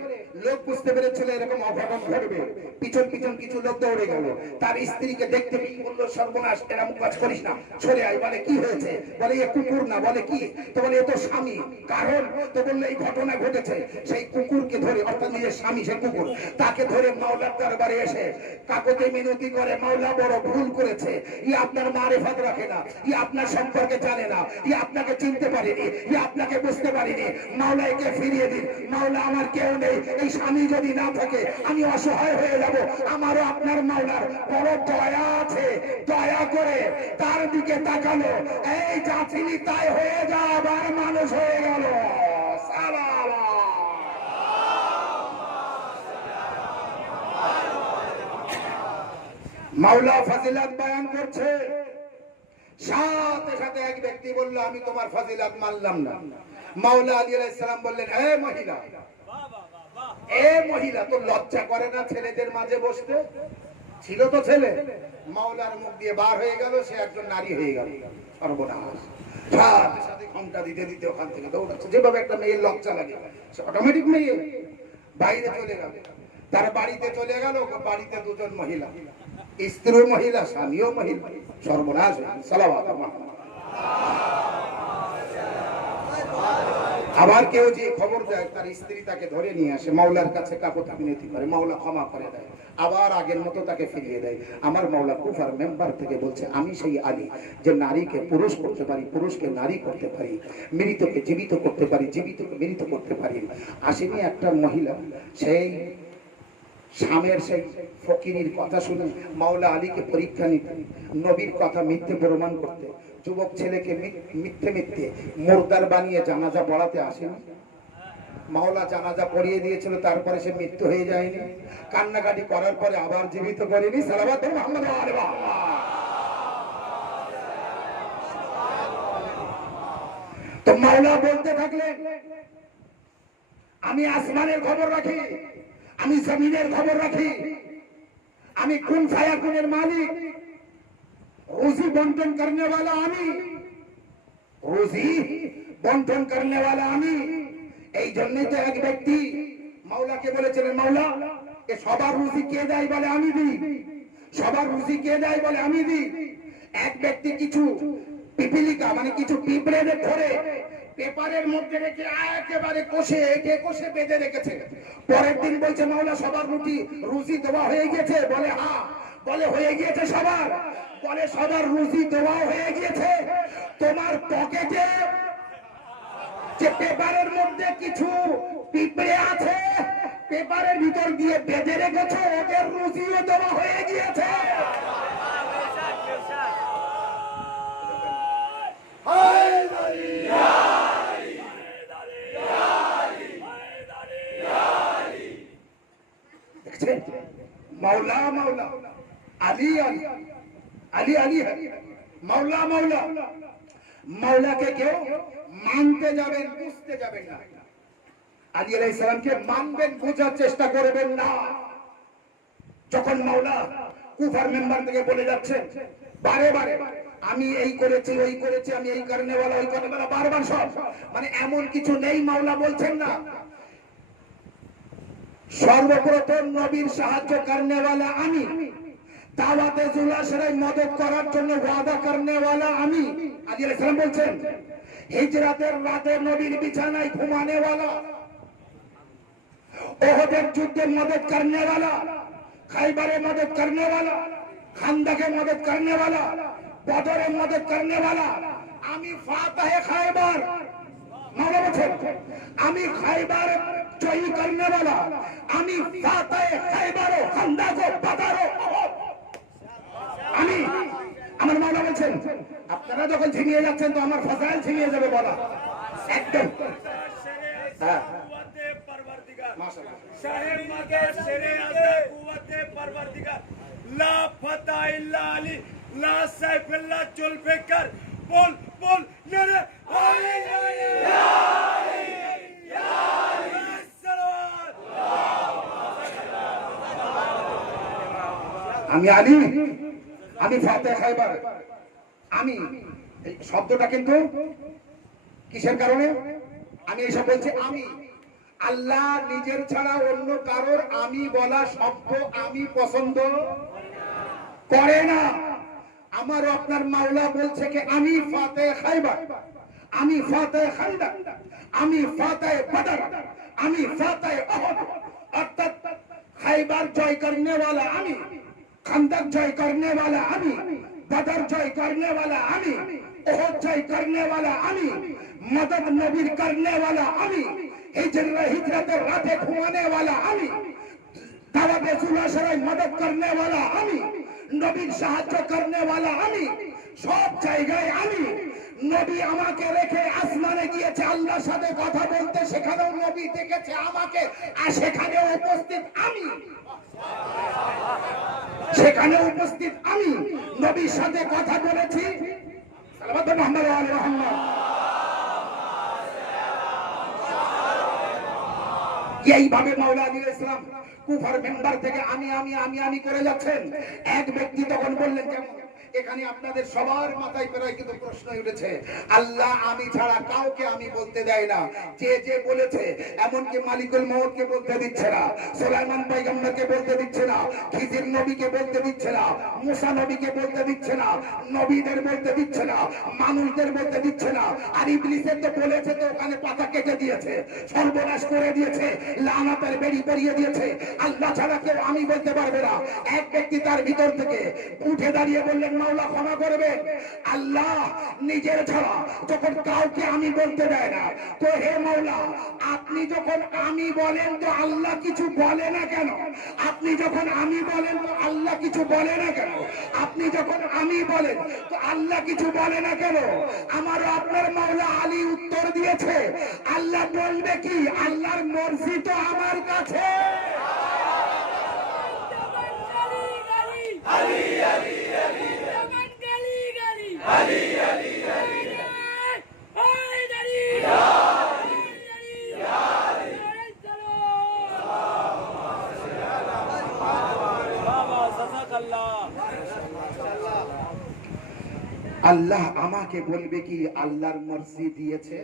লোক বুঝতে পেরেছিল এরকম অঘটন ঘটবে, পিছন পিছন কিছু লোক দৌড়ে গেল। তার স্ত্রীকে দেখতে পেয়ে বললো সর্বনাশ, এরকম কাজ করিস না, সরে আয়। বলে কি হয়েছে? বলে এ কুকুর না। বলে কি? তো বলে এ তো স্বামী। কারণ? তো বললে এই ঘটনা ঘটেছে। সেই কুকুরকে ধরে, অর্থাৎ নিজের স্বামী সে কুকুর, তাকে ধরে মাওলার দরবারে এসে কাকতে মিনতি করে, মাওলা বড় ভুল করেছে, ই আপনার মারিফাত রাখে না, ই আপনার সম্পর্কে জানে না, ই আপনাকে চিনতে পারেনি, ই আপনাকে বুঝতে পারেনি, মাওলা একে ফিরিয়ে দিন। মাওলা আমার কেউ নেই, এই স্বামী যদি না থাকে আমি অসহায় হয়ে যাব, আমারও আপনার মাওলার বড় দয়া আছে, দয়া করে তার দিকে তাকালো, এই যা ছিলি তাই হয়ে যা, আবার মানুষ হয়ে গেল। মাওলা ফজিলত বয়ান করছে, সাথে সাথে এক ব্যক্তি বলল আমি তোমার ফজিলত মানলাম না। মাওলা আলী আলাইহিস সালাম বললেন এ মহিলা, তো লজ্জা করে না ছেলেদের মাঝে বসতে? ছিল তো ছেলে। মাওলার মুখ দিয়ে বার হয়ে গেল, সে একজন নারী হয়ে গেল। সর্বনাশ। সাথে সাথে ঘন্টা দিতে দিতে ওখান থেকে দৌড়াচ্ছে। যেভাবে একটা মেয়ের লজ্জা লাগে, সে অটোমেটিক মেয়ে বাইরে চলে গেল, তার বাড়িতে চলে গেল। বাড়িতে দুজন মহিলা, স্ত্রীও মহিলা, স্বামীও মহিলা। সর্বনাশ। সালাওয়াত। আবার কেউ যে খবর দেয় তার স্ত্রী তাকে ধরে নিয়ে আসে, মাওলার কাছে কাকুতি মিনতি করে, মাওলা ক্ষমা করে দেয়, আবার আগের মতো তাকে ফিরিয়ে দেয়। আমার মাওলা কুফার মেম্বার থেকে বলছে আমি সেই আলী যে নারীকে পুরুষ করতে পারি, পুরুষকে নারী করতে পারি, মৃতকে জীবিত করতে পারি, জীবিতকে মৃত করতে পারি। আসেনি একটা মহিলা, সেই স্বামীর সেই ফকিরের কথা শুনে মাওলা আলীকে পরীক্ষা নিতে, নবীর কথা মিথ্যে প্রমাণ করতে, যুবক ছেলেকে মিথ্যে মিথ্যে মুর্দার বানিয়ে জানাজা পড়াতে আসেনি। মাওলা জানাজা পড়িয়ে দিয়েছিল, তারপরে সে মৃত্যু হয়ে যায়নি, কান্নাকাটি করার পরে আবার জীবিত করেনি। সালাওয়াত মুহাম্মদ আলাইহি। তো মাওলা বলতে থাকলেন আমি আসমানের খবর রাখি, আমি জমিনের খবর রাখি, আমি কুন ফায়াকুনের মালিক, रोजी बंटन करने वाला आमी, रोजी बंटन करने वाला आमी। এই জন্যই তো এক ব্যক্তি মাওলাকে বলেছিলেন মাওলা এ সবার রুজি কে দেয়? বলে আমি দিই। সবার রুজি কে দেয়? বলে আমি দিই। এক ব্যক্তি কিছু পিপিলিকা মানে কিছু পিঁপড়ে ধরে পেপারের মধ্যে রেখে একেবারে কষে বেঁধে রেখেছে। পরের দিন বলছে মাওলা সবার রুজি দেওয়া হয়ে গেছে? বলে হ্যাঁ। বলে হয়ে গিয়েছে সবার? বলে সবার রুজি দেওয়া হয়ে গিয়েছে, তোমার পকেটে যে পেপারের মধ্যে কিছু পিঁপড়ে আছে, পেপারের ভিতর দিয়ে বেঁধে রেখেছো, ওদের রুজিও দেওয়া হয়ে গিয়েছে। দেখছেন মাওলা মাওলা আলী আলী আলী আলী মাওলা মাওলা মাওলাকে কেউ মানতে যাবেন বুঝতে যাবেন না আলী আলাইহিস সালামকে মানবেন বোঝার চেষ্টা করবেন না যখন মাওলা কুফার মেম্বার থেকে বলে যাচ্ছেন বারে বারে আমি এই করেছি ওই করেছি আমি এই কারণে ওয়ালা ওই কারণে ওয়ালা বারবার সব মানে এমন কিছু নেই মাওলা বলছেন না সর্বপ্রথম নবীর সাহায্য করনে वाला আমি দাওয়াতে জুলাশরায় মদদ করার জন্য ওয়াদা করনে वाला আমি আলী আলাইহিস সালাম বলছেন হিজরাতের রাতে নবীর বিছানায় ঘুমানে वाला ওহদের যুদ্ধে মদদ করনে वाला খাইবারে মদদ করনে वाला খানদাকে মদদ করনে वाला বদরে মদদ করনে वाला আমি ফাতাহে খাইবার মাওলা বলছেন আমি খাইবার জয়ী করনে वाला আমি ফাতাহে খাইবার ও খানদাক ও বদর আমি আমার মাওলা বলছেন আপনারা যখন ঝিমিয়ে যাচ্ছেন তো আমার ফাজাইল ঝিমিয়ে যাবে বলা একদম হ্যাঁ মাশাআল্লাহ शाहिर मगर शेरे आज़ा कुव्वते परवरदिगार ला फता इल्ला अली ला सैफ इल्ला जुल्फिकार बोल बोल नरे अली अली या अली या अली सलावत আমি আলী আমি ফাতে খাইবার আমি এই শব্দটা কিন্তু কিসের কারণে আমি এসব বলছি আমি আল্লাহ নিজের ছাড়া অন্য কারোর আমি বলা শব্দ আমি পছন্দ করে না আমার আপনার মাওলা বলছে কি আমি ফাতে খাইবার আমি ফাতে খাইবার আমি ফাতে বদর আমি ফাতে উহুদ অর্থাৎ খাইবার জয় করনে वाला আমি খানদাক জয় করনে वाला আমি বদর জয় করনে वाला আমি উহুদ জয় করনে वाला আমি মদদ নবীর করনে वाला আমি হিজরতের রাতে ঘুমানে वाला আমি দাওয়াতে জুলাশরায় মদদ করনে वाला আমি নবীর সাহায্য করনে वाला আমি সব জায়গায় আমি নবী আমাকে রেখে আসমানে গিয়েছে আল্লাহর সাথে কথা বলতে সেখানেও নবী দেখেছে আমাকে আর সেখানেও উপস্থিত আমি সেখানে উপস্থিত আমি নবীর সাথে কথা বলেছি সাল্লাল্লাহু মুহাম্মদ ওয়া আলি মুহাম্মদ এইভাবে মাওলা আলী আলাইহিস সালাম কুফার মেম্বার থেকে আমি করে যাচ্ছেন এক ব্যক্তি তখন বললেন কেমন এখানে আপনাদের সবার মাথায় প্রায় কিন্তু প্রশ্ন উঠেছে আল্লাহ আমি ছাড়া কাউকে আমি বলতে দেয় না যে যে বলেছে এমনকি মালিকুল মউতকে বলতে দিচ্ছে না সুলাইমান পয়গম্বরকে বলতে দিচ্ছে না খিজির নবীকে বলতে দিচ্ছে না মুসা নবীকে বলতে দিচ্ছে না নবীদের বলতে দিচ্ছে না মানুষদের বলতে দিচ্ছে না আর ইবলিসের তো বলেছে তো ওখানে পাতা কেটে দিয়েছে সর্বনাশ করে দিয়েছে লানাতের বেড়ি পরিয়ে দিয়েছে আল্লাহ ছাড়া কেউ আমি বলতে পারবে না এক ব্যক্তি তার ভিতর থেকে উঠে দাঁড়িয়ে বললেন মাওলা ক্ষমা করবেন আল্লাহ নিজের ছাড়া যখন কাউকে আমি বলতে দেয় না তো হে মাওলা আপনি যখন আমি বলেন তো আল্লাহ কিছু বলে না কেন আপনি যখন আমি বলেন তো আল্লাহ কিছু বলে না কেন আপনি যখন আমি বলেন তো আল্লাহ কিছু বলে না কেন আমার আপনার মাওলা আলী উত্তর দিয়েছে আল্লাহ বলবে কি আল্লাহর মর্জি তো আমার কাছে अली अली अली गली गली अली अली अली अली या अली या अली चलो बाबा सदाकल्लाह আল্লাহ আমাকে বলবে কি আল্লাহর মর্জি দিয়েছে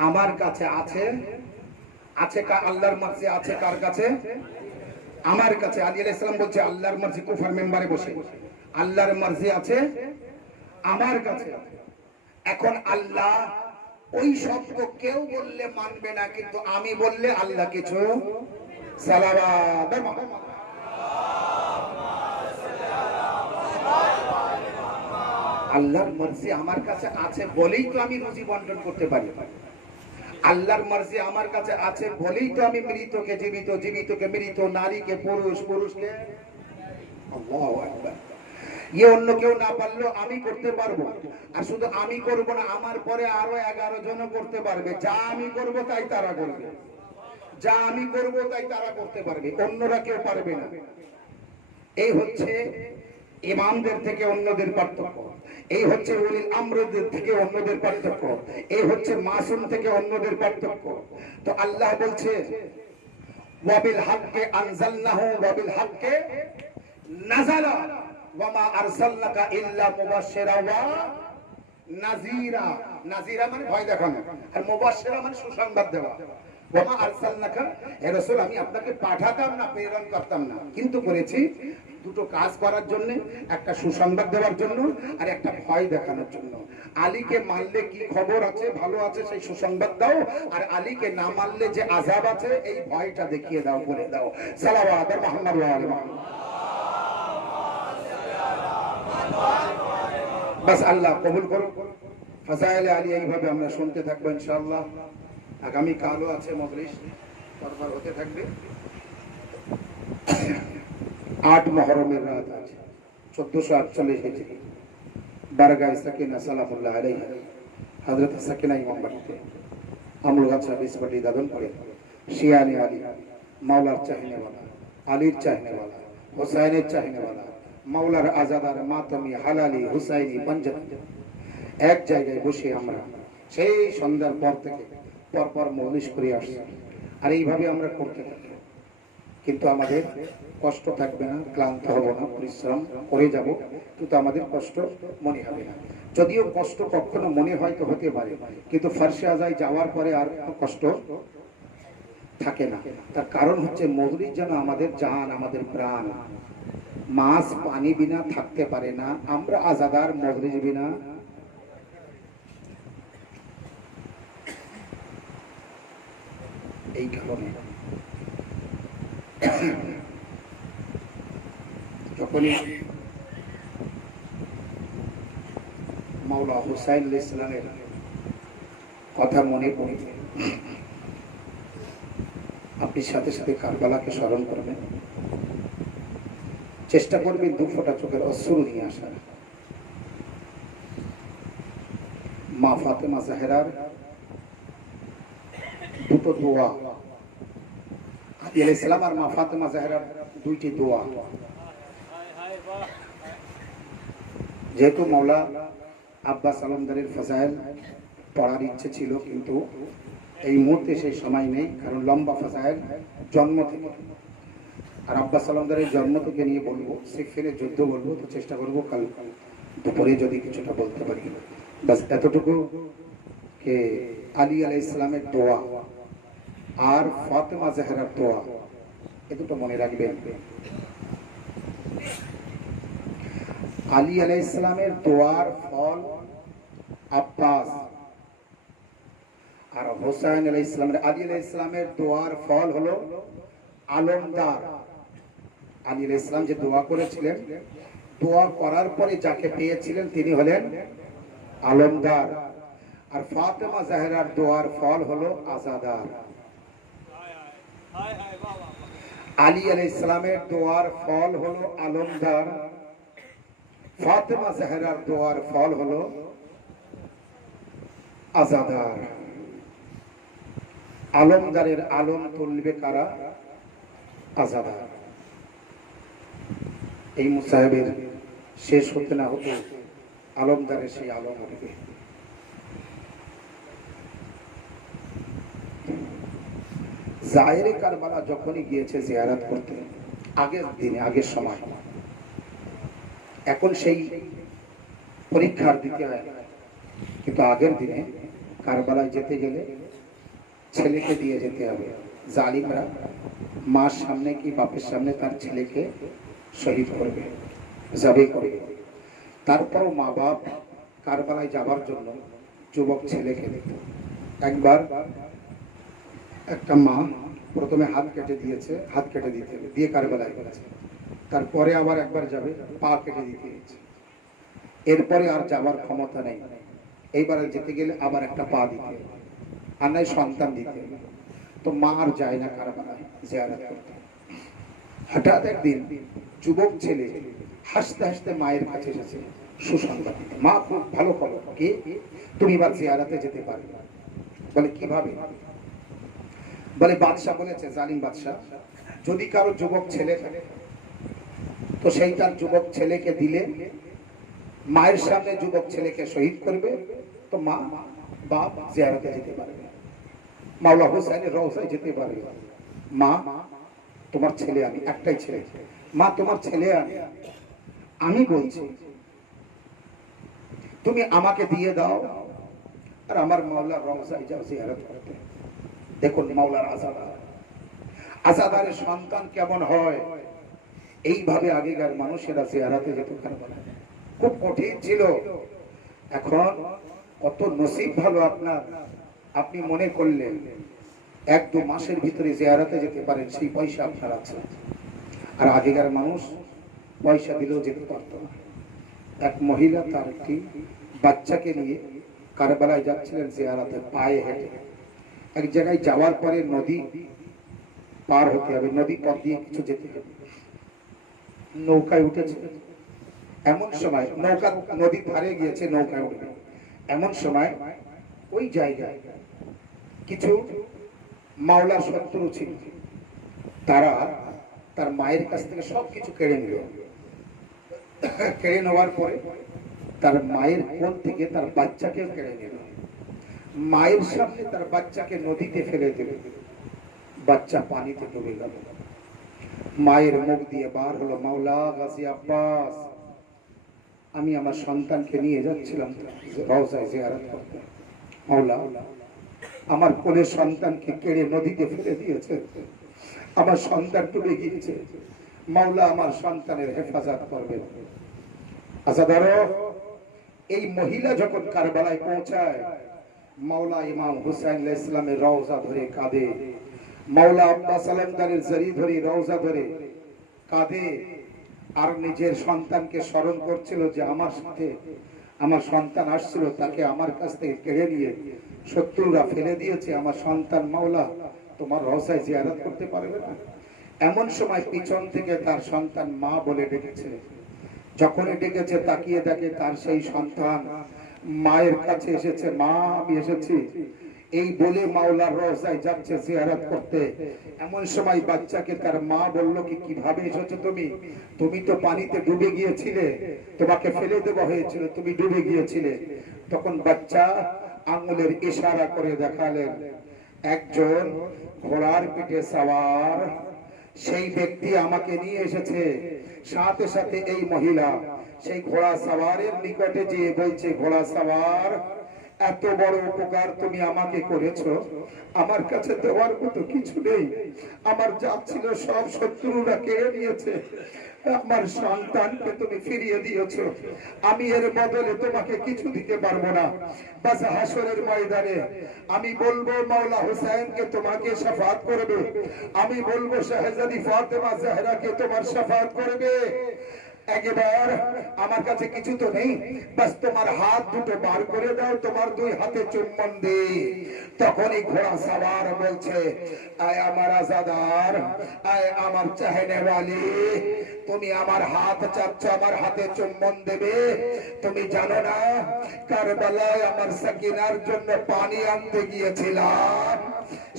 আমার কাছে আছে আছে আল্লাহর মর্জি আছে কার কাছে আমার কাছে আলী আলাইহিস সালাম বলছে আল্লাহর মর্জি কুফার মেম্বারে বসে আল্লাহর মর্জি আছে আমার কাছে এখন আল্লাহ ওই শব্দ কেউ বললে মানবে না কিন্তু আমি বললে আল্লাহ কিছু সালাওয়াত আল্লাহর মর্জি আমার কাছে আছে বলেই তো আমি রুজি বন্টন করতে পারি আল্লাহর মর্জি আমার কাছে আছে বলেই তো আমি মৃতকে জীবিত জীবিতকে মৃত নারীকে পুরুষ পুরুষকে আল্লাহু আকবার ইয়ে অন্য কেউ না পারলেও আমি করতে পারবো। আর শুধু আমি করব না, আমার পরে আরো 11 জনও করতে পারবে। যা আমি করব তাই তারা করবে, যা আমি করব তাই তারা করতে পারবে, অন্যরা কেউ পারবে না। এই হচ্ছে ইমামদের থেকে অন্যদের পার্থক্য, এই হচ্ছে উলিল আমরদের থেকে অন্যদের পার্থক্য, এই হচ্ছে মাসুম থেকে অন্যদের পার্থক্য। তো আল্লাহ বলছে ওয়াবিল হাক্কে আনজালনাহু ওয়াবিল হাক্কে নাযালা ওয়া মা আরসালনাকা ইল্লা মুবাশশিরা ওয়া নাযীরা। নাযীরা মানে ভয় দেখানো, আর মুবাশশিরা মানে সুসংবাদ দেওয়া। ওয়া মা আরসালনাকা, হে রাসূল আমি আপনাকে পাঠাতাম না, প্রেরণ করতাম না, কিন্তু করেছি দুটো কাজ করার জন্য, একটা সুসংবাদ দেওয়ার জন্য আর একটা ভয় দেখানোর জন্য। আলীকে মারলে কি খবর আছে, ভালো আছে সেই সুসংবাদ দাও, আর আলীকে না মারলে যে আযাব আছে এই ভয়টা দেখিয়ে দাও, বলে দাও। সালাওয়াত মুহাম্মদ ওয়া আলি মুহাম্মদ। বাস আল্লাহ কবুল করুন। ফাজাইলে আলী এইভাবে আমরা শুনতে থাকবো ইনশাআল্লাহ। আগামী কালও আছে মজলিস, বারবার হতে থাকবে। 8 মুহররমের রাত আছে 1448 হিজরি, বারগায়ে সাকিনা সালামুল্লাহ আলাইহা, হযরত সাকিনা ইমাম বাড়িতে আমলগাছা বিসপটি দাদন পড়ে শিয়ানে আলী, মাওলার চাহনেওয়ালা, আলীর চাহনেওয়ালা, হুসাইনের চাহনেওয়ালা, মাওলার আজাদার মাতমি হালালি হুসাইনি পঞ্জাব এক জায়গায় বসে আমরা সেই সন্ধ্যার পর থেকে পরপর মজলিস করে আসছি। আর এইভাবে আমরা করতে থাকি, কিন্তু আমাদের কষ্ট থাকবে না, ক্লান্ত হব না, পরিশ্রম করে যাব, কিন্তু আমাদের কষ্ট মনে হবে না। যদিও কষ্ট কখনো মনে হয় তো হতে পারে, কিন্তু ফারসে আজায় যাওয়ার পরে আর কষ্ট থাকে না। তার কারণ হচ্ছে মজলিস যেন আমাদের জান, আমাদের প্রাণ। মাছ পানি বিনা থাকতে পারে না, আমরা আজাদার মজলিস বিনা এই কারণে যখনই মাওলা হুসাইন আলাইহিস সালামের কথা মনে পড়ে, আপনি সাথে সাথে কারবালাকে স্মরণ করবেন, চেষ্টা করবেন 2 ফোঁটা চোখের অশ্রু নিয়ে আসার। মা ফাতেমা জাহরার দুটো দোয়া, আলী আলাইহিস সালাম আর মা ফাতেমা জাহরার 2টি দোয়া। যেহেতু মাওলা আব্বাস আলমদারের ফাজাইল পড়ার ইচ্ছে ছিল, কিন্তু এই মুহূর্তে সেই সময় নেই, কারণ লম্বা ফাজাইল জন্ম থেকে। আর আব্বাস আলমদারের জন্ম থেকে নিয়ে বলবো, সিফিনের যুদ্ধ বলবো, তো চেষ্টা করবো কাল দুপুরে যদি কিছুটা বলতে পারি। বাস এতটুকু কে আলী আলাইহিস সালামের দোয়া আর ফাতেমা জাহরার দোয়া, এ দুটো মনে রাখবেন। আলী আলাইহিস সালামের দোয়ার ফল আব্বাস, আর হুসাইন আলাইহিস সালামের, আলী আলাইহিস সালামের দোয়ার ফল হলো আলমদার। আলী আলাইহিস সালাম যে দোয়া করেছিলেন, দোয়া করার পরে যাকে পেয়েছিলেন তিনি হলেন আলমদার, আর ফাতেমা জাহরার দোয়ার ফল হলো আজাদার। আলী আলাইহিস সালামের দোয়ার ফল হলো আলমদার, ফাতেমা জাহরার দোয়ার ফল হলো আজাদার। আলমদারের আলম তুলবে কারা? আজাদার। এই মুসাহিবের শেষ হতে না হতে আলমদারের সেই আলম উঠবে। জায়েরে কারবালা যখনই গিয়েছে জিয়ারত করতে, আগের দিনে, আগের সময়, এখন সেই পরীক্ষার দিতে হয়, কিন্তু আগের দিনে কারবালায় যেতে গেলে ছেলেকে দিয়ে যেতে হবে। জালিমরা মার সামনে কি বাপের সামনে তার ছেলেকে শহীদ করবে, জবে করবে। তারপরও মা বাপ কারবালায় যাবার জন্য যুবক ছেলেকে দিত। একবার একটা মা প্রথমে হাত কেটে দিয়েছে, হাত কেটে দিতে দিয়ে কারবালায় গেছে, তারপরে আবার একবার যাবে, পা কেটে দিতে হয়েছে, এরপরে আর যাবার ক্ষমতা নেই। এইবার যেতে গেলে আবার একটা পা দিতে, আর নাই সন্তান দিতে। তো মা আর যায় না কারবালায় জিয়ারত করতে। হঠাৎ একদিন যুবক ছেলে হাসতে হাসতে মায়ের কাছে এসেছে সুসংবাদ দিতে। মা খুব ভালো খবর, কি তুমি এবার জিয়ারাতে যেতে পারবে। বলে কিভাবে? বলে বাদশাহ বলেছে, জালিম বাদশাহ, যদি কারো যুবক ছেলে থাকে তো সেই তার যুবক ছেলেকে দিলে মায়ের সামনে যুবক ছেলেকে শহীদ করবে, তো মা বাপ জিয়ারতে যেতে পারবে, মাওলা হোসেনের রওজায় যেতে পারবে। মা তোমার ছেলে আমি, একটাই ছেলে, মা তোমার ছেলে আমি বলছি তুমি আমাকে দিয়ে দাও আর আমার মাওলার রওজায় যাও জিয়ারত করতে। দেখুন মাওলার আজাদার, আজাদারের সন্তান কেমন হয়, এইভাবে আগেকার মানুষেরা জিয়ারতে যেত। খুব কঠিন ছিল, এখন কত নসিব ভালো আপনার। আপনি মনে করলেন 1-2 মাসের ভিতরে জিয়ারতে যেতে পারেন, সেই পয়সা আপনার আছে। আর আগেকার মানুষ পয়সা দিলেও যেতে পারত না। এক মহিলা তার একটি বাচ্চাকে নিয়ে কারবালায় যাচ্ছিলেন জিয়ারতে, পায়ে হেঁটে। এক জায়গায় যাওয়ার পরে নদী পার হতে হবে, নদী পথ দিয়ে কিছু যেতে হবে, নৌকায় উঠেছে। এমন সময় নৌকা নদী ধারে গিয়েছে, নৌকায় উঠবে, এমন সময় ওই জায়গায় কিছু মাওলার শত্রু ছিল, তারা তার মায়ের কাছ থেকে সবকিছু কেড়ে নিল। কেড়ে নেওয়ার পরে তার মায়ের কোল থেকে তার বাচ্চাকেও কেড়ে নিল। মায়ের সামনে তার বাচ্চাকে নদীতে ফেলে দিল, বাচ্চা পানিতে ডুবে গেল। মায়ের মুখ দিয়ে বার হলো, মাওলা গাজী আব্বাস, আমি আমার সন্তানকে নিয়ে যাচ্ছিলাম রওজায় জিয়ারত করতে, মাওলা আমার কোলের সন্তানকে কেড়ে নদীতে ফেলে দিয়েছে, আমার সন্তান ডুবে গিয়েছে, মাওলা আমার সন্তানের হেফাজত করবেন। আজাদার, এই মহিলা যখন কারবালায় পৌঁছায়, মাওলা ইমাম হুসাইন আলাইহিস সালামের রওজা ধরে কাঁদে, মাওলা আব্বাস আলমদারের জড়ি ধরে রওজা ধরে কাঁদে, আর নিজের সন্তানকে স্মরণ করছিল যে আমার সাথে আমার সন্তান আসছিল, তাকে আমার কাছ থেকে কেড়ে নিয়ে শত্রুরা ফেলে দিয়েছে, আমার সন্তান মাওলা তোমার রওজায় জিয়ারত করতে পারবে না। এমন সময় পিছন থেকে তার সন্তান মা বলে ডেকেছে। যখনই ডেকেছে তাকিয়ে দেখে তার সেই সন্তান মায়ের কাছে এসেছে, মা আমি এসেছি এই বলে মাওলার রওজায় যাচ্ছে জিয়ারত করতে। এমন সময় বাচ্চাকে তার মা বলল, কি কিভাবে এসেছো তুমি? তুমি তো পানিতে ডুবে গিয়েছিলে, তোমাকে ফেলে দেওয়া হয়েছিল, তুমি ডুবে গিয়েছিলে। তখন বাচ্চা আঙ্গুলের ইশারা করে দেখালেন একজন ঘোড়ার পিঠে সওয়ার সেই ব্যক্তি আমাকে নিয়ে এসেছে। সাথে সাথে এই মহিলা সেই ঘোড়া সওয়ারের নিকটে যেয়ে বলছে, ঘোড়া সওয়ার, এত বড় উপকার তুমি আমাকে করেছো, আমার কাছে দেওয়ার মতো কিছু নেই, আমার যা ছিল সব শত্রুরা কেড়ে নিয়েছে, আমার সন্তানকে তুমি ফিরিয়ে দিয়েছো, আমি এর বদলে তোমাকে কিছু দিতে পারবো না। বাস হাসরের ময়দানে আমি বলবো মাওলা হুসাইনকে তোমাকে শাফাত করবে, আমি বলবো শাহজাদি ফাতেমা জাহরাকে তোমার শাফাত করবে। একবার আমার কাছে কিছু তো নেই, বাস তোমার হাত দুটো বার করে দাও, তোমার 2 হাতে চুম্বন দে। তখনই ঘোড়া সওয়ার বলছে, আয় আমার আজাদার, আয় আমার চাহনেওয়ালি, তুমি আমার হাত চাচ্ছ, আমার হাতে চুম্বন দেবে? তুমি জানো না কারবালায় আমার সাকিনার জন্য পানি আনতে গিয়েছিলাম,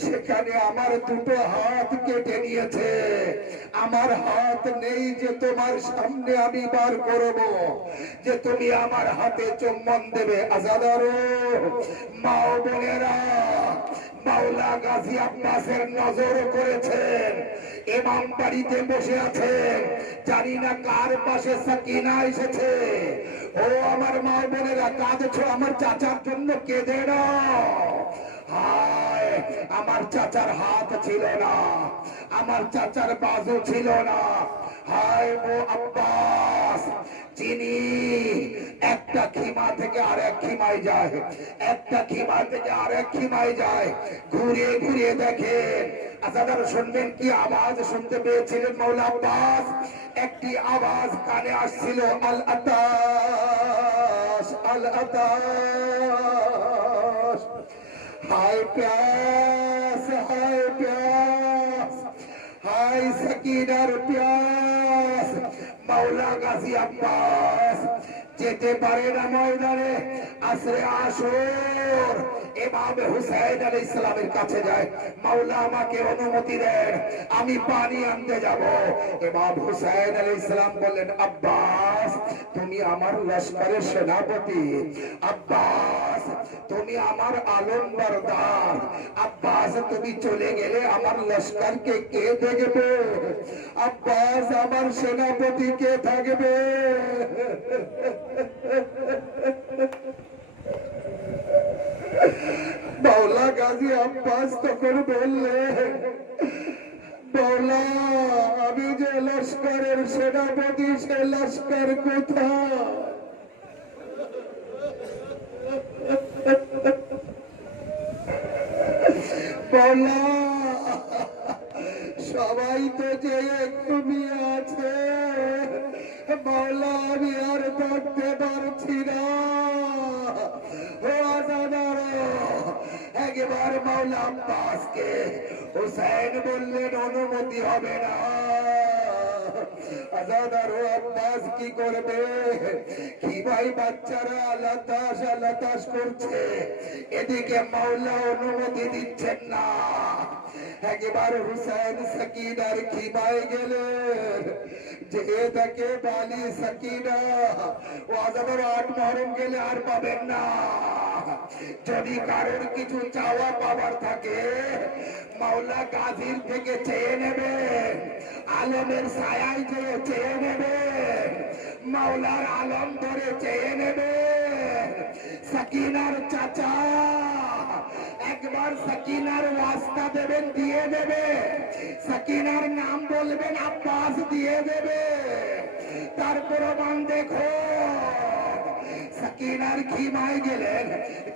সেখানে আমার 2টো হাত কেটে নিয়েছে, আমার হাত নেই যে তোমার সামনে আমি বার করব যে তুমি আমার হাতে চুম্বন দেবে। আজাদারো মা ও বোনেরা, মাওলা গাজী আব্বাসের নজর করেছেন, ইমাম বাড়িতে বসে আছেন, জানি না কার পাশে সাকিনা এসেছে। ও আমার মা বোনেরা, কাঁদছো আমার চাচার জন্য, কেঁদে নাও। হায়, আমার চাচার হাত ছিল না, আমার চাচার বাজু ছিল না। হায় ও আব্বাস, যিনি একটা খিমা থেকে আরেক খিমায় যায়, একটা খিমা থেকে আরেক খিমায় যায়, ঘুরে ঘুরে দেখেন। আজাদার শুনবেন কি আওয়াজ শুনতে পেয়েছিলেন মাওলা আব্বাস? একটি আওয়াজ কানে আসছিল, আল আতাশ, আল আতাশ। হায় প্যাস, হায় প্যাস, হায় সাকিনার প্যাস। মাওলা গাজী আব্বাস যেতে পারে না ময়দানে, আসরে আসর ইমাম হুসাইন আলাইহিস সালামের কাছে যায়। মাওলা আমাকে অনুমতি দেন, আমি পানি আনতে যাব। ইমাম হুসাইন আলাইহিস সালাম বললেন, আব্বাস তুমি আমার লস্করের সেনাপতি, আব্বাস তুমি আমার আলম বরদার, আব্বাস তুমি চলে গেলে আমার লস্করকে কে দেখবে? আব্বাস আমার সেনাপতি কে থাকবে? মাওলা গাজী আব্বাস তখন বললে, মাওলা আমি যে লস্করের সেনাপতি সে লস্কর কোথায়? মাওলা সবাই তো যে ঘুমিয়ে আছে, মাওলা আমি আর থাকতে পারছি না। একবার মাওলা আব্বাসকে হুসাইন বললেন অনুমতি হবে না। আজাদারো আব্বাস কি করবে? কি ভাই বাচ্চারা আলাতাস করছে, এদিকে মাওলা অনুমতি দিচ্ছেন না। একবার হুসাইন সাকিনার খিমায় গেলেন, যে তাকে বালি সাকিনা ও আজাদার 8 মহরম গেলে আর পাবেন না। যদি কারোর কিছু চাওয়া পাওয়ার থাকে মাওলা গাজীর থেকে চেয়ে নেবে, আলমের ছায়ায় যে চেয়ে নেবে, মাওলার আলম ধরে চেয়ে নেবে। সাকিনার চাচা একবার সাকিনার ওয়াস্তা দেবেন, দিয়ে দেবে। সাকিনার নাম বলবেন, আব্বাস দিয়ে দেবে। তার প্রমাণ দেখো। সাকিনার খিমায় গেলেন,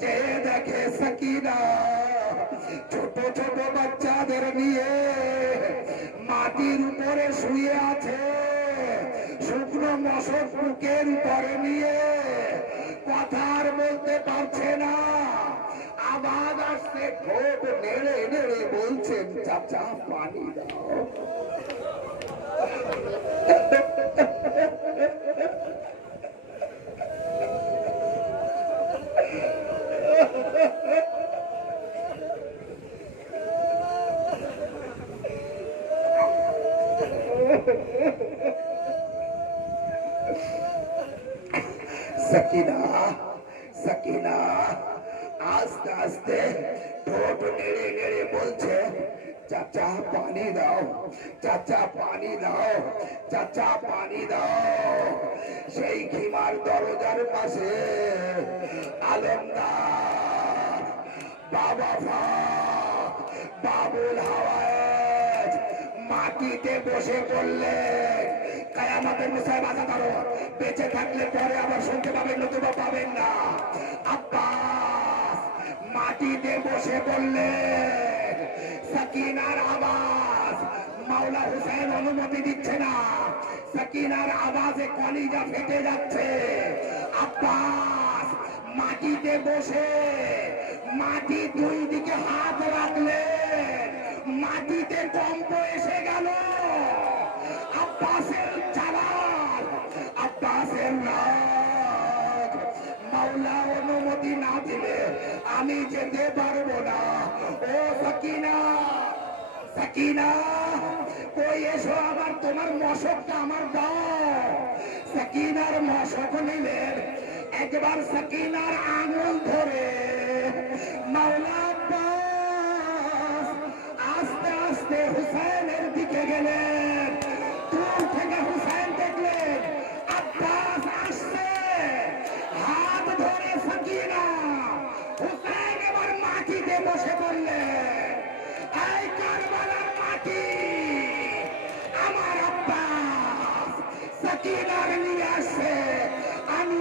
যে দেখে সাকিনা ছোট ছোট বাচ্চাদের নিয়ে মাটির উপরে শুয়ে আছে, শুকনো মশক বুকের উপরে নিয়ে, কথা আর বলতে পারছে না। আওয়াজ আসছে, ঠোঁট নেড়ে নেড়ে বলছেন, চাচা পানি দাও। সাকিনা সাকিনা আস্তে আস্তে ঠোঁট নেড়ে নেড়ে বলছে, চাচা পানি দাও, চাচা পানি দাও, চাচা পানি দাও। সেই খিমার দরজার পাশে আলমদার বাবা বাবুল হাওয়াজ মাটিতে বসে পড়লেন। কায়ামতের মুসাইব আজাদারো বেঁচে থাকলে পরে আবার শুনতে পাবেন, নতুবা পাবেন না। আব্বাস মাটিতে বসে পড়লেন। সাকিনার আওয়াজ, মাওলা হুসাইন অনুমতি দিচ্ছে না। সাকিনার আওয়াজে কলিজা ফেটে যাচ্ছে। আব্বাস মাটিতে বসে মাটি দুই দিকে হাত রাখলেন, মাটিতে কম্প এসে গেল। আব্বাসের জালাল, আব্বাসের রাগ, মাওলা অনুমতি না দিলে আমি যেতে পারবো না। ও সাকিনা, সাকিনা কই এসো, আবার তোমার মশকটা আমার দাও। সাকিনার মশক নিলেন, একবার সাকিনার আঙুল ধরে মাওলা আব্বাস আস্তে আস্তে হুসাইনের দিকে গেলেন। দূর থেকে হুসাইন দেখলেন আব্বাস আসছে, হাত ধরে সাকিনা। হুসাইন এবার মাটিতে বসে পড়লেন। এই কারবালার মাটি, আমার আব্বাস সাকিনার নিয়ে আসছে, আমি